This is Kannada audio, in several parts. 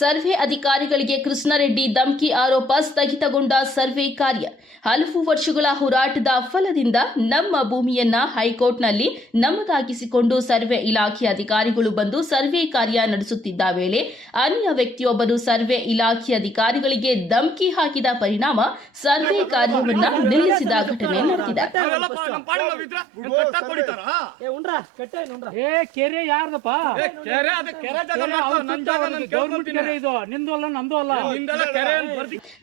ಸರ್ವೆ ಅಧಿಕಾರಿಗಳಿಗೆ ಕೃಷ್ಣಾರೆಡ್ಡಿ ಧಮಕಿ ಆರೋಪ ಸ್ಥಗಿತಗೊಂಡ ಸರ್ವೆ ಕಾರ್ಯ. ಹಲವು ವರ್ಷಗಳ ಹೋರಾಟದ ಫಲದಿಂದ ನಮ್ಮ ಭೂಮಿಯನ್ನ ಹೈಕೋರ್ಟ್ನಲ್ಲಿ ನಮ್ಮದಾಗಿಸಿಕೊಂಡು ಸರ್ವೆ ಇಲಾಖೆ ಅಧಿಕಾರಿಗಳು ಬಂದು ಸರ್ವೆ ಕಾರ್ಯ ನಡೆಸುತ್ತಿದ್ದ ವೇಳೆ ಅನ್ಯ ವ್ಯಕ್ತಿಯೊಬ್ಬರು ಸರ್ವೆ ಇಲಾಖೆ ಅಧಿಕಾರಿಗಳಿಗೆ ಧಮಕಿ ಹಾಕಿದ ಪರಿಣಾಮ ಸರ್ವೆ ಕಾರ್ಯವನ್ನ ನಿಲ್ಲಿಸಿದ ಘಟನೆ ನಡೆದಿದೆ.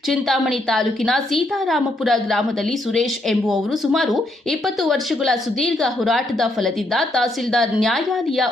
ಚಿಂತಾಮಣಿ ತಾಲೂಕಿನ ಸೀತಾರಾಮಪುರ ಗ್ರಾಮದಲ್ಲಿ ಸುರೇಶ್ ಎಂಬುವವರು ಸುಮಾರು 20 ವರ್ಷಗಳ ಸುದೀರ್ಘ ಹೋರಾಟದ ಫಲದಿಂದ ತಹಸೀಲ್ದಾರ್ ನ್ಯಾಯಾಲಯ,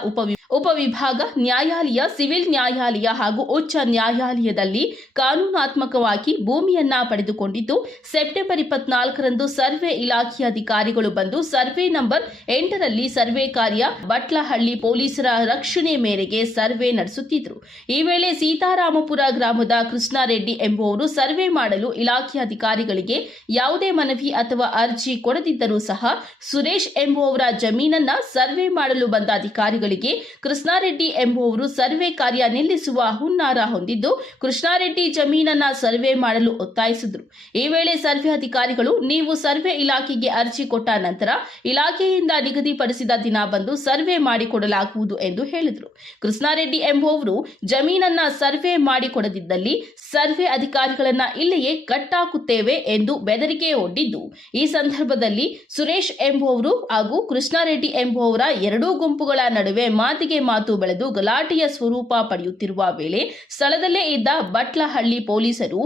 ಉಪವಿಭಾಗ ನ್ಯಾಯಾಲಯ, ಸಿವಿಲ್ ನ್ಯಾಯಾಲಯ ಹಾಗೂ ಉಚ್ಚ ನ್ಯಾಯಾಲಯದಲ್ಲಿ ಕಾನೂನಾತ್ಮಕವಾಗಿ ಭೂಮಿಯನ್ನ ಪಡೆದುಕೊಂಡಿದ್ದು, ಸೆಪ್ಟೆಂಬರ್ 24ರಂದು ಸರ್ವೆ ಇಲಾಖೆ ಅಧಿಕಾರಿಗಳು ಬಂದು ಸರ್ವೆ ನಂಬರ್ 8ರಲ್ಲಿ ಸರ್ವೆ ಕಾರ್ಯ ಬಟ್ಲಹಳ್ಳಿ ಪೊಲೀಸರ ರಕ್ಷಣೆ ಮೇರೆಗೆ ಸರ್ವೆ ನಡೆಸುತ್ತಿದ್ದರು. ಈ ವೇಳೆ ಸೀತಾರಾಮಪುರ ಗ್ರಾಮದ ಕೃಷ್ಣಾರೆಡ್ಡಿ ಎಂಬುವರು ಸರ್ವೆ ಮಾಡಲು ಇಲಾಖೆ ಅಧಿಕಾರಿಗಳಿಗೆ ಯಾವುದೇ ಮನವಿ ಅಥವಾ ಅರ್ಜಿ ಕೊಡದಿದ್ದರೂ ಸಹ ಸುರೇಶ್ ಎಂಬುವವರ ಜಮೀನನ್ನ ಸರ್ವೆ ಮಾಡಲು ಬಂದ ಅಧಿಕಾರಿಗಳಿಗೆ ಕೃಷ್ಣಾರೆಡ್ಡಿ ಎಂಬುವವರು ಸರ್ವೆ ಕಾರ್ಯ ನಿಲ್ಲಿಸುವ ಹುನ್ನಾರ ಹೊಂದಿದ್ದು, ಕೃಷ್ಣಾರೆಡ್ಡಿ ಜಮೀನನ್ನ ಸರ್ವೆ ಮಾಡಲು ಒತ್ತಾಯಿಸಿದರು. ಈ ವೇಳೆ ಸರ್ವೆ ಅಧಿಕಾರಿಗಳು, ನೀವು ಸರ್ವೆ ಇಲಾಖೆಗೆ ಅರ್ಜಿ ಕೊಟ್ಟ ನಂತರ ಇಲಾಖೆಯಿಂದ ನಿಗದಿಪಡಿಸಿದ ದಿನ ಬಂದು ಸರ್ವೆ ಮಾಡಿಕೊಡಲಾಗುವುದು ಎಂದು ಹೇಳಿದರು. ಕೃಷ್ಣಾರೆಡ್ಡಿ ಎಂಬುವವರು ಜಮೀನನ್ನ ಸರ್ವೆ ಮಾಡಿಕೊಡದಿದ್ದಲ್ಲಿ ಸರ್ವೆ ಅಧಿಕಾರಿಗಳನ್ನ ಇಲ್ಲಿಯೇ ಕಟ್ಟಾಕುತ್ತೇವೆ ಎಂದು ಬೆದರಿಕೆ ಒಡ್ಡಿದ್ದು, ಈ ಸಂದರ್ಭದಲ್ಲಿ ಸುರೇಶ್ ಎಂಬುವವರು ಹಾಗೂ ಕೃಷ್ಣಾರೆಡ್ಡಿ ಎಂಬುವವರ ಎರಡೂ ಗುಂಪುಗಳ ನಡುವೆ ಮಾತಿಗೆ ಮಾತು ಬೆಳೆದು ಗಲಾಟೆಯ ಸ್ವರೂಪ ಪಡೆಯುತ್ತಿರುವ ವೇಳೆ ಸ್ಥಳದಲ್ಲೇ ಇದ್ದ ಬಟ್ಲಹಳ್ಳಿ ಪೊಲೀಸರು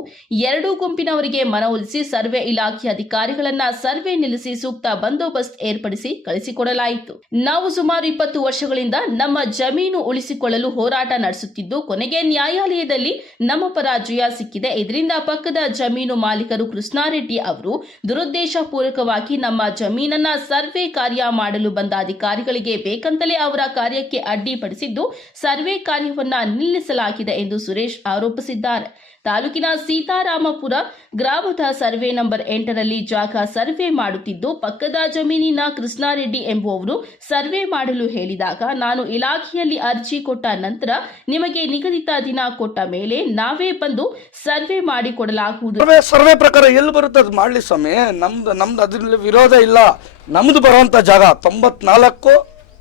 ಎರಡೂ ಗುಂಪಿನವರಿಗೆ ಮನವೊಲಿಸಿ ಸರ್ವೆ ಇಲಾಖೆ ಅಧಿಕಾರಿಗಳನ್ನ ಸರ್ವೆ ನಿಲ್ಲಿಸಿ ಸೂಕ್ತ ಬಂದೋಬಸ್ತ್ ಏರ್ಪಡಿಸಿ ಕಳಿಸಿಕೊಡಲಾಯಿತು. ನಾವು ಸುಮಾರು 20 ವರ್ಷಗಳಿಂದ ನಮ್ಮ ಜಮೀನು ಉಳಿಸಿಕೊಳ್ಳಲು ಹೋರಾಟ ನಡೆಸುತ್ತಿದ್ದು, ಕೊನೆಗೆ ನ್ಯಾಯಾಲಯದಲ್ಲಿ ನಮ್ಮ ಪರ ಜಯ ಸಿಕ್ಕಿದೆ. ಇದರಿಂದ ಪಕ್ಕದ ಜಮೀನು ಮಾಲೀಕರು ಕೃಷ್ಣಾರೆಡ್ಡಿ ಅವರು ದುರುದ್ದೇಶ ಪೂರ್ವಕವಾಗಿ ನಮ್ಮ ಜಮೀನನ್ನ ಸರ್ವೆ ಕಾರ್ಯ ಮಾಡಲು ಬಂದ ಅಧಿಕಾರಿಗಳಿಗೆ ಬೇಕಂತಲೇ ಅವರ ಕಾರ್ಯಕ್ಕೆ ಅಡ್ಡಿಪಡಿಸಿದ್ದು, ಸರ್ವೆ ಕಾರ್ಯವನ್ನ ನಿಲ್ಲಿಸಲಾಗಿದೆ ಎಂದು ಸುರೇಶ್ ಆರೋಪಿಸಿದ್ದಾರೆ. ತಾಲೂಕಿನ ಸೀತಾರಾಮಪುರ ಗ್ರಾಮದ ಸರ್ವೆ ನಂಬರ್ 8ರಲ್ಲಿ ಜಾಗ ಸರ್ವೆ ಮಾಡುತ್ತಿದ್ದು, ಪಕ್ಕದ ಜಮೀನಿನ ಕೃಷ್ಣಾರೆಡ್ಡಿ ಎಂಬುವವರು ಸರ್ವೆ ಮಾಡಲು ಹೇಳಿದಾಗ ನಾನು ಇಲಾಖೆಯಲ್ಲಿ ಅರ್ಜಿ ಕೊಟ್ಟ ನಂತರ ನಿಮಗೆ ನಿಗದಿತ ದಿನ ಕೊಟ್ಟ ಮೇಲೆ ನಾವೇ ಬಂದು ಸರ್ವೆ ಮಾಡಿಕೊಡಲಾಗುವುದು. ಸರ್ವೆ ಪ್ರಕಾರ ಎಲ್ಲಿ ಬರುತ್ತೆ ಅದು ಮಾಡಲಿ ಸ್ವಾಮಿ, ನಮ್ದು ಅದ್ರಲ್ಲಿ ವಿರೋಧ ಇಲ್ಲ. ನಮ್ದು ಬರುವಂತ ಜಾಗ 94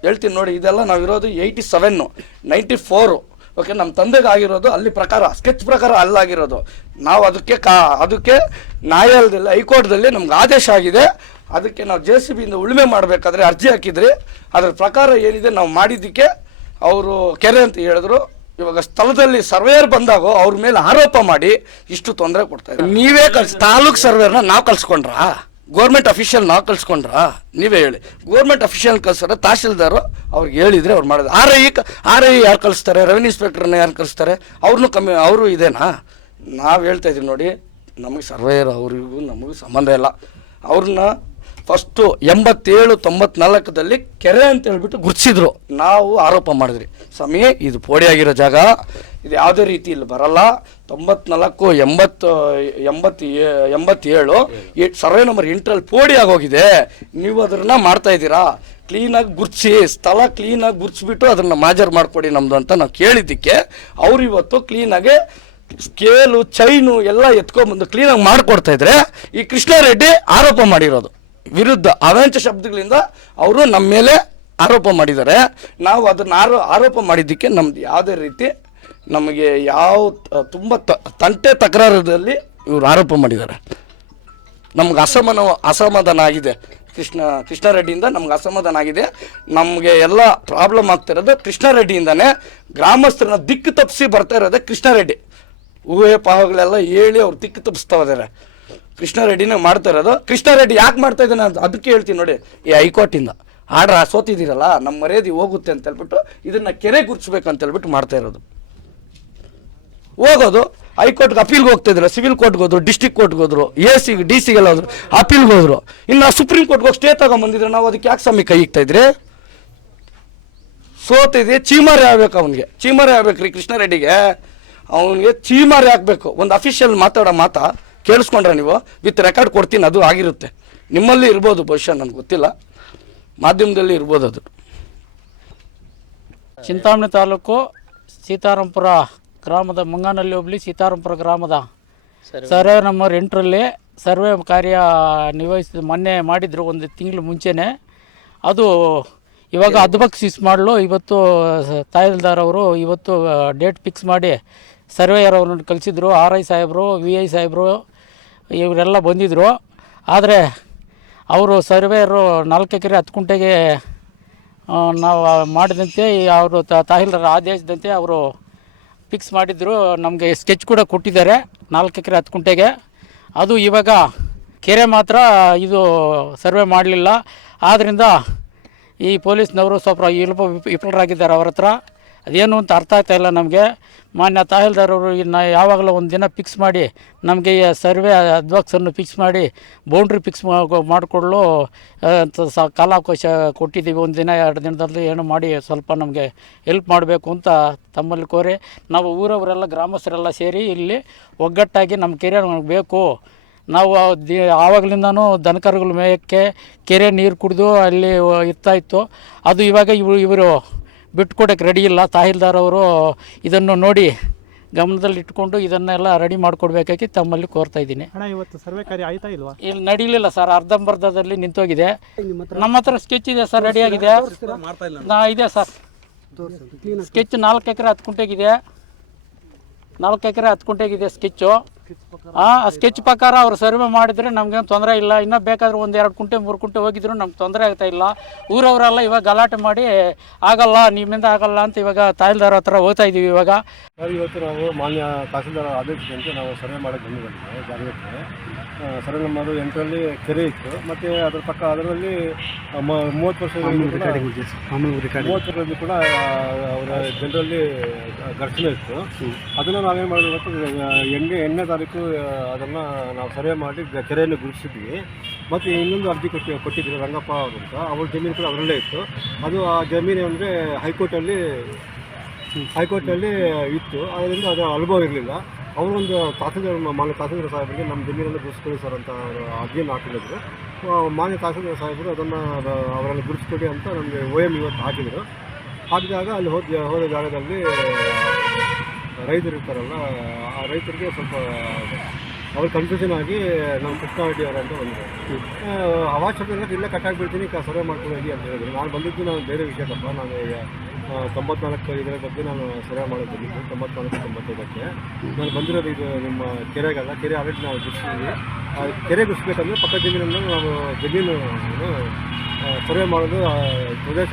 ಹೇಳ್ತೀನಿ ನೋಡಿ, ಇದೆಲ್ಲ ನಾವಿರೋದು 87, 94. ಓಕೆ, ನಮ್ಮ ತಂದೆಗೆ ಆಗಿರೋದು ಅಲ್ಲಿ ಪ್ರಕಾರ ಸ್ಕೆಚ್ ಪ್ರಕಾರ ಅಲ್ಲಾಗಿರೋದು. ನಾವು ಅದಕ್ಕೆ ನ್ಯಾಯಾಲಯದಲ್ಲಿ ಹೈಕೋರ್ಟ್ದಲ್ಲಿ ನಮ್ಗೆ ಆದೇಶ ಆಗಿದೆ. ಅದಕ್ಕೆ ನಾವು JCB ಇಂದ ಉಳುಮೆ ಮಾಡಬೇಕಾದ್ರೆ ಅರ್ಜಿ ಹಾಕಿದ್ರಿ. ಅದರ ಪ್ರಕಾರ ಏನಿದೆ ನಾವು ಮಾಡಿದ್ದಕ್ಕೆ ಅವರು ಕೆರೆ ಅಂತ ಹೇಳಿದ್ರು. ಇವಾಗ ಸ್ಥಳದಲ್ಲಿ ಸರ್ವೇಯರ್ ಬಂದಾಗ ಅವ್ರ ಮೇಲೆ ಆರೋಪ ಮಾಡಿ ಇಷ್ಟು ತೊಂದರೆ ಕೊಡ್ತಾ ಇದ್ದಾರೆ. ನೀವೇ ತಾಲೂಕ್ ಸರ್ವೇರ್ನ ನಾವು ಕಳ್ಸ್ಕೊಂಡ್ರಾ? ಗೌರ್ಮೆಂಟ್ ಅಫಿಷಿಯಲ್ ನಾವು ಕಳ್ಸ್ಕೊಂಡ್ರಾ? ನೀವೇ ಹೇಳಿ. ಗೌರ್ಮೆಂಟ್ ಅಫಿಷಿಯಲ್ ಕಳ್ಸಾರೆ ತಹಶೀಲ್ದಾರು ಅವ್ರಿಗೆ ಹೇಳಿದ್ರೆ ಅವ್ರು ಮಾಡೋದು. RI ಯಾರು ಕಳಿಸ್ತಾರೆ? ರೆವಿನ್ಯೂ ಇನ್ಸ್ಪೆಕ್ಟರ್ನ ಯಾರು ಕಳಿಸ್ತಾರೆ? ಅವ್ರನ್ನೂ ಕಮ್ಮಿ ಅವರು ಇದೇನಾ? ನಾವು ಹೇಳ್ತಾ ಇದ್ದೀವಿ ನೋಡಿ, ನಮಗೆ ಸರ್ವೇಯರ್ ಅವ್ರಿಗೂ ನಮಗೂ ಸಂಬಂಧ ಇಲ್ಲ. ಅವ್ರನ್ನ ಫಸ್ಟು 87-94ದಲ್ಲಿ ಕೆರೆ ಅಂತ ಹೇಳ್ಬಿಟ್ಟು ಗುರ್ತಿಸಿದ್ರು. ನಾವು ಆರೋಪ ಮಾಡಿದ್ರಿ, ಸ್ವಾಮಿ ಇದು ಪೋಡಿ ಆಗಿರೋ ಜಾಗ, ಇದು ಯಾವುದೇ ರೀತಿ ಇಲ್ಲಿ ಬರಲ್ಲ. 94, 80, 87 ಸರ್ವೆ ನಂಬರ್ 8ರಲ್ಲಿ ಪೋಡಿ ಆಗೋಗಿದೆ. ನೀವು ಅದನ್ನ ಮಾಡ್ತಾ ಇದ್ದೀರಾ? ಕ್ಲೀನಾಗಿ ಗುರ್ತಿಸಿ, ಸ್ಥಳ ಕ್ಲೀನಾಗಿ ಗುರ್ತಿಸ್ಬಿಟ್ಟು ಅದನ್ನು ಮಾಜರ್ ಮಾಡಿಕೊಡಿ ನಮ್ಮದು ಅಂತ ನಾವು ಕೇಳಿದ್ದಕ್ಕೆ ಅವ್ರು ಇವತ್ತು ಕ್ಲೀನಾಗಿ ಸ್ಕೇಲು ಚೈನು ಎಲ್ಲ ಎತ್ಕೊಂಡ್ಬಂದು ಕ್ಲೀನಾಗಿ ಮಾಡಿಕೊಡ್ತಾ ಇದ್ರೆ, ಈ ಕೃಷ್ಣಾರೆಡ್ಡಿ ಆರೋಪ ಮಾಡಿರೋದು ವಿರುದ್ಧ ಅವಾಂಛ ಶಬ್ದಗಳಿಂದ ಅವರು ನಮ್ಮ ಮೇಲೆ ಆರೋಪ ಮಾಡಿದ್ದಾರೆ. ನಾವು ಅದನ್ನು ಆರೋಪ ಮಾಡಿದ್ದಕ್ಕೆ ನಮ್ದು ಯಾವುದೇ ರೀತಿ ನಮಗೆ ತುಂಬ ತಕರಾರಲ್ಲಿ ಇವರು ಆರೋಪ ಮಾಡಿದ್ದಾರೆ. ನಮ್ಗೆ ಅಸಮಾಧಾನ ಆಗಿದೆ. ಕೃಷ್ಣಾರೆಡ್ಡಿಯಿಂದ ನಮ್ಗೆ ಅಸಮಾಧಾನ ಆಗಿದೆ. ನಮಗೆ ಎಲ್ಲ ಪ್ರಾಬ್ಲಮ್ ಆಗ್ತಿರೋದು ಕೃಷ್ಣಾರೆಡ್ಡಿಯಿಂದನೇ. ಗ್ರಾಮಸ್ಥರನ್ನ ದಿಕ್ಕು ತಪ್ಪಿಸಿ ಬರ್ತಾ ಇರೋದೇ ಕೃಷ್ಣಾರೆಡ್ಡಿ. ಊಹೆ ಪಾಹಗಳೆಲ್ಲ ಹೇಳಿ ಅವ್ರು ದಿಕ್ಕು ತಪ್ಪಿಸ್ತಾ ಇದ್ದಾರೆ. ಕೃಷ್ಣಾರೆಡ್ಡಿನೇ ಮಾಡ್ತಾ ಇರೋದು. ಕೃಷ್ಣಾರೆಡ್ಡಿ ಯಾಕೆ ಮಾಡ್ತಾ ಇದ್ದಾನೆ ಅಂತ ಅದಕ್ಕೆ ಹೇಳ್ತೀನಿ ನೋಡಿ. ಈ ಹೈಕೋರ್ಟಿಂದ ಆರ್ಡರ್ ಸೋತಿದ್ದೀರಲ್ಲ, ನಮ್ಮ ಮರ್ಯಾದೆ ಹೋಗುತ್ತೆ ಅಂತ ಹೇಳ್ಬಿಟ್ಟು ಇದನ್ನು ಕೆರೆ ಗುರ್ಸ್ಬೇಕಂತ ಹೇಳ್ಬಿಟ್ಟು ಮಾಡ್ತಾ ಇರೋದು. ಹೋಗೋದು ಹೈಕೋರ್ಟ್ಗೆ ಅಪೀಲ್ಗೆ ಹೋಗ್ತಾ ಇದ್ರು, ಸಿವಿಲ್ ಕೋರ್ಟ್ಗೆ ಹೋದ್ರು, ಡಿಸ್ಟ್ರಿಕ್ಟ್ ಕೋರ್ಟ್ಗೆ ಹೋದ್ರು, DC-ಗೆಲ್ಲ ಹೋದ್ರು, ಅಪೀಲ್ಗೆ ಹೋದ್ರು. ಇನ್ನು ಸುಪ್ರೀಂ ಕೋರ್ಟ್ಗೆ ಹೋಗಿ ಸ್ಟೇ ತಗೊಂಬಂದಿದ್ರೆ ನಾವು ಅದಕ್ಕೆ ಯಾಕೆ ಸ್ವಾಮಿ ಕೈ ಇಕ್ತಾ ಇದ್ರಿ? ಸೋತಿದೆ, ಚೀಮಾರಿ ಆಗ್ಬೇಕು. ಅವನಿಗೆ ಚೀಮಾರಿ ಆಗ್ಬೇಕ್ರಿ ಕೃಷ್ಣಾರೆಡ್ಡಿಗೆ. ಅವನಿಗೆ ಚೀಮಾರಿ ಹಾಕ್ಬೇಕು. ಒಂದು ಅಫಿಷಿಯಲ್ ಮಾತಾಡೋ ಮಾತಾ ಕೇಳಿಸ್ಕೊಂಡ್ರೆ ನೀವು ವಿತ್ ರೆಕಾರ್ಡ್ ಕೊಡ್ತೀನಿ, ಅದು ಆಗಿರುತ್ತೆ. ನಿಮ್ಮಲ್ಲಿ ಇರ್ಬೋದು ಬಹುಶಃ, ನನಗೆ ಗೊತ್ತಿಲ್ಲ, ಮಾಧ್ಯಮದಲ್ಲಿ ಇರ್ಬೋದು ಅದು. ಚಿಂತಾಮಣಿ ತಾಲೂಕು ಸೀತಾರಾಮಪುರ ಗ್ರಾಮದ ಮುಂಗಾನಹಳ್ಳಿ ಹೋಬಳಿ ಸೀತಾರಾಮಪುರ ಗ್ರಾಮದ ಸರ್ವೆ ನಂಬರ್ 8ರಲ್ಲಿ ಸರ್ವೆ ಕಾರ್ಯ ಮೊನ್ನೆ ಮಾಡಿದ್ರು, ಒಂದು ತಿಂಗಳು ಮುಂಚೆನೇ. ಅದು ಇವಾಗ ಅದ್ಬಕ್ಸಿಸ್ ಮಾಡಲು ಇವತ್ತು ತಹಸೀಲ್ದಾರ್ ಅವರು ಇವತ್ತು ಡೇಟ್ ಫಿಕ್ಸ್ ಮಾಡಿ ಸರ್ವೇಯರ್ ಅವ್ರನ್ನ ಕಳಿಸಿದ್ರು. RI ಸಾಹೇಬರು, VI ಸಾಹೇಬರು ಇವರೆಲ್ಲ ಬಂದಿದ್ದರು. ಆದರೆ ಅವರು ಸರ್ವೇಯರು 4 ಎಕರೆ 10 ಗುಂಟೆಗೆ ನಾವು ಮಾಡಿದಂತೆ ಅವರು ತಹಸೀಲ್ದಾರ್ ಆದೇಶದಂತೆ ಅವರು ಫಿಕ್ಸ್ ಮಾಡಿದ್ರು. ನಮಗೆ ಸ್ಕೆಚ್ ಕೂಡ ಕೊಟ್ಟಿದ್ದಾರೆ 4 ಎಕರೆ 10 ಗುಂಟೆಗೆ. ಅದು ಇವಾಗ ಕೆರೆ ಮಾತ್ರ ಇದು ಸರ್ವೆ ಮಾಡಲಿಲ್ಲ. ಆದ್ದರಿಂದ ಈ ಪೊಲೀಸ್ನವರು ಸ್ವಲ್ಪ ವಿಫಲರಾಗಿದ್ದಾರೆ. ಅವ್ರ ಹತ್ರ ಅದೇನು ಅಂತ ಅರ್ಥ ಆಗ್ತಾಯಿಲ್ಲ ನಮಗೆ. ಮಾನ್ಯ ತಹಸೀಲ್ದಾರವರು ಇನ್ನು ಯಾವಾಗಲೂ ಒಂದು ದಿನ ಫಿಕ್ಸ್ ಮಾಡಿ ನಮಗೆ ಸರ್ವೆ ಅಡ್ವಾಕ್ಸನ್ನು ಫಿಕ್ಸ್ ಮಾಡಿ ಬೌಂಡ್ರಿ ಫಿಕ್ಸ್ ಮಾಡಿಕೊಳ್ಳಲು ಕಾಲಾವಕಾಶ ಕೊಟ್ಟಿದ್ದೀವಿ. ಒಂದು ದಿನ 2 ದಿನದಲ್ಲಿ ಏನು ಮಾಡಿ ಸ್ವಲ್ಪ ನಮಗೆ ಹೆಲ್ಪ್ ಮಾಡಬೇಕು ಅಂತ ತಮ್ಮಲ್ಲಿ ಕೋರಿ ನಾವು ಊರವರೆಲ್ಲ ಗ್ರಾಮಸ್ಥರೆಲ್ಲ ಸೇರಿ ಇಲ್ಲಿ ಒಗ್ಗಟ್ಟಾಗಿ ನಮ್ಮ ಕೆರೆ ನಮಗೆ ಬೇಕು. ನಾವು ಆವಾಗಲಿಂದನೂ ದನಕರುಗಳು ಮೇಯಕ್ಕೆ ಕೆರೆ ನೀರು ಕುಡಿದು ಅಲ್ಲಿ ಇರ್ತಾಯಿತ್ತು. ಅದು ಇವಾಗ ಇವರು ಬಿಟ್ಕೊಡೋಕ್ಕೆ ರೆಡಿ ಇಲ್ಲ. ತಹಸೀಲ್ದಾರ್ ಅವರು ಇದನ್ನು ನೋಡಿ ಗಮನದಲ್ಲಿ ಇಟ್ಕೊಂಡು ಇದನ್ನೆಲ್ಲ ರೆಡಿ ಮಾಡಿಕೊಡ್ಬೇಕಾಗಿ ತಮ್ಮಲ್ಲಿ ಕೋರ್ತಾ ಇದ್ದೀನಿ. ಇವತ್ತು ಸರ್ವೆ ಕಾರ್ಯ ಆಯ್ತಾ ಇಲ್ವಾ? ಇಲ್ಲಿ ನಡೀಲಿಲ್ಲ ಸರ್, ಅರ್ಧಂಬರ್ಧದಲ್ಲಿ ನಿಂತೋಗಿದೆ. ನಮ್ಮ ಹತ್ರ ಸ್ಕೆಚ್ ಇದೆ ಸರ್, ರೆಡಿಯಾಗಿದೆ ಇದೆ ಸರ್. ಸ್ಕೆಚ್ 4 ಎಕರೆ 10 ಗುಂಟೆಗಿದೆ. 4 ಎಕರೆ 10 ಗುಂಟೆಗಿದೆ ಸ್ಕೆಚ್ಚು. ಆ ಸ್ಕೆಚ್ ಪ್ರಕಾರ ಅವರು ಸರ್ವೆ ಮಾಡಿದರೆ ನಮಗೇನು ತೊಂದರೆ ಇಲ್ಲ. ಇನ್ನೂ ಬೇಕಾದ್ರೆ 1-2 ಗುಂಟೆ 3 ಗುಂಟೆ ಹೋಗಿದ್ರು ನಮ್ಗೆ ತೊಂದರೆ ಆಗ್ತಾ ಇಲ್ಲ. ಊರವರೆಲ್ಲ ಇವಾಗ ಗಲಾಟೆ ಮಾಡಿ ಆಗಲ್ಲ, ನಿಮ್ಮಿಂದ ಆಗಲ್ಲ ಅಂತ ಇವಾಗ ತಹಸೀಲ್ದಾರ್ ಹತ್ರ ಹೋಗ್ತಾ ಇದ್ದೀವಿ. ಇವಾಗ ಇವತ್ತು ನಾವು ಮಾನ್ಯ ತಹಸೀಲ್ದಾರ್ ಆದೇಶದಂತೆ ನಾವು ಸರ್ವೆ ಮಾಡೋಕ್ಕೆ ಬಂದಿದ್ದೀವಿ ಜಾಗಕ್ಕೆ. ಸರ್ವೆ ನಂಬರ್ 8ರಲ್ಲಿ ಕೆರೆ ಇತ್ತು, ಮತ್ತು ಅದರ ಪಕ್ಕ ಅದರಲ್ಲಿ 30 ವರ್ಷಗಳಲ್ಲಿ ಕೂಡ ಅವರ ಜನರಲ್ಲಿ ಘರ್ಷಣೆ ಇತ್ತು. ಅದನ್ನು ನಾವೇನು ಮಾಡಿದ್ವಿ, 8ನೇ ತಾರೀಕು ಅದನ್ನು ನಾವು ಸರ್ವೆ ಮಾಡಿ ಕೆರೆಯನ್ನು ಗುರುತಿಸಿದ್ವಿ. ಮತ್ತು ಇನ್ನೊಂದು ಅರ್ಜಿ ಕೊಟ್ಟಿದ್ರು ರಂಗಪ್ಪ ಅವರು ಅಂತ. ಅವ್ರ ಜಮೀನು ಕೂಡ ಅವರಲ್ಲೇ ಇತ್ತು. ಅದು ಆ ಜಮೀನು ಅಂದರೆ ಹೈಕೋರ್ಟಲ್ಲಿ ಇತ್ತು. ಅದರಿಂದ ಅದು ಅನುಭವ ಇರಲಿಲ್ಲ. ಅವರೊಂದು ಮಾನ್ಯ ತಹಸೀಲ್ದಾರ್ ಸಾಹೇಬರಿಗೆ ನಮ್ಮ ಜಮೀನನ್ನು ಗುರುತಿಸ್ಕೊಳ್ಳಿ ಸರ್ ಅಂತ ಅವರು ಅರ್ಜಿಯನ್ನು ಹಾಕಿದ್ರು. ಮಾನ್ಯ ತಹಸೀಲ್ದಾರ್ ಸಾಹೇಬರು ಅದನ್ನು ಅವರನ್ನು ಗುರುತಿಸ್ಕೊಡಿ ಅಂತ ನಮಗೆ OM ಇವತ್ತು ಹಾಕಿದರು. ಹಾಕಿದಾಗ ಅಲ್ಲಿ ಹೋದ ಜಾಗದಲ್ಲಿ ರೈತರು ಇರ್ತಾರಲ್ಲ, ಆ ರೈತರಿಗೆ ಸ್ವಲ್ಪ ಅವ್ರು ಕನ್ಫ್ಯೂಷನ್ ಆಗಿ ನಮ್ಮ ಕೃಷ್ಣ ರೆಡ್ಡಿ ಅವರಂತ ಬಂದರು. ಅವಶ್ಯಕತೆ ಇಲ್ಲ, ಕಟ್ಟಾಗಿಬಿಡ್ತೀನಿ, ಸರ್ವೆ ಮಾಡ್ಕೊಂಡು ಹೋಗಿ ಅಂತ ಹೇಳಿದ್ರು. ನಾನು ಬಂದಿದ್ದು ನಾನು ಬೇರೆ ವಿಷಯಕ್ಕಪ್ಪ. ನಾನು 94 ಇದರ ಬಗ್ಗೆ ನಾನು ಸರ್ವೆ ಮಾಡೋದು ಬಂದಿದ್ದು 94-95ಕ್ಕೆ. ನಾನು ಬಂದಿರೋದು ಇದು ನಿಮ್ಮ ಕೆರೆಗಲ್ಲ. ಕೆರೆ ಆಲ್ರೆಡಿ ನಾವು ಗುರ್ಸಿದ್ವಿ. ಕೆರೆ ಗುರ್ಸ್ಬೇಕಂದ್ರೆ ಪಕ್ಕ ಜಮೀನನ್ನು ನಾವು ಜಮೀನು ಸರ್ವೆ ಮಾಡೋದು ಪ್ರದೇಶ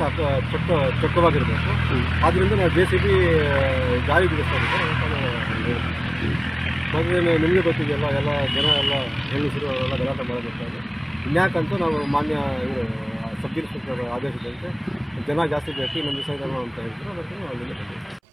ಚೊಕ್ಕವಾಗಿರಬೇಕು. ಆದ್ದರಿಂದ ನಾವು JCB ಜಾರಿ ಬಿಡಿಸ್ತಾ ಮತ್ತು ನಿಮಗೆ ಗೊತ್ತಿದೆಯಲ್ಲ, ಎಲ್ಲ ಜನ ಎಲ್ಲ ಹೆಂಗಸರು ಅವರೆಲ್ಲ ಗಲಾಟೆ ಮಾಡಬೇಕಾದ್ರೆ ಇನ್ಯಾಕಂತ ನಾವು ಮಾನ್ಯ ಇವರು ಸಬ್ ಇನ್ಸ್ಪೆಕ್ಟರ್ ಆದೇಶದಂತೆ ಜನ ಜಾಸ್ತಿ ಬೇಕು, ಇನ್ನೊಂದು ದಿವಸ ಅಂತ ಹೇಳಿದ್ರು. ಅದಕ್ಕೆ ನಾವು ಅಲ್ಲಿಂದ ಬಂದಿದ್ದೀವಿ.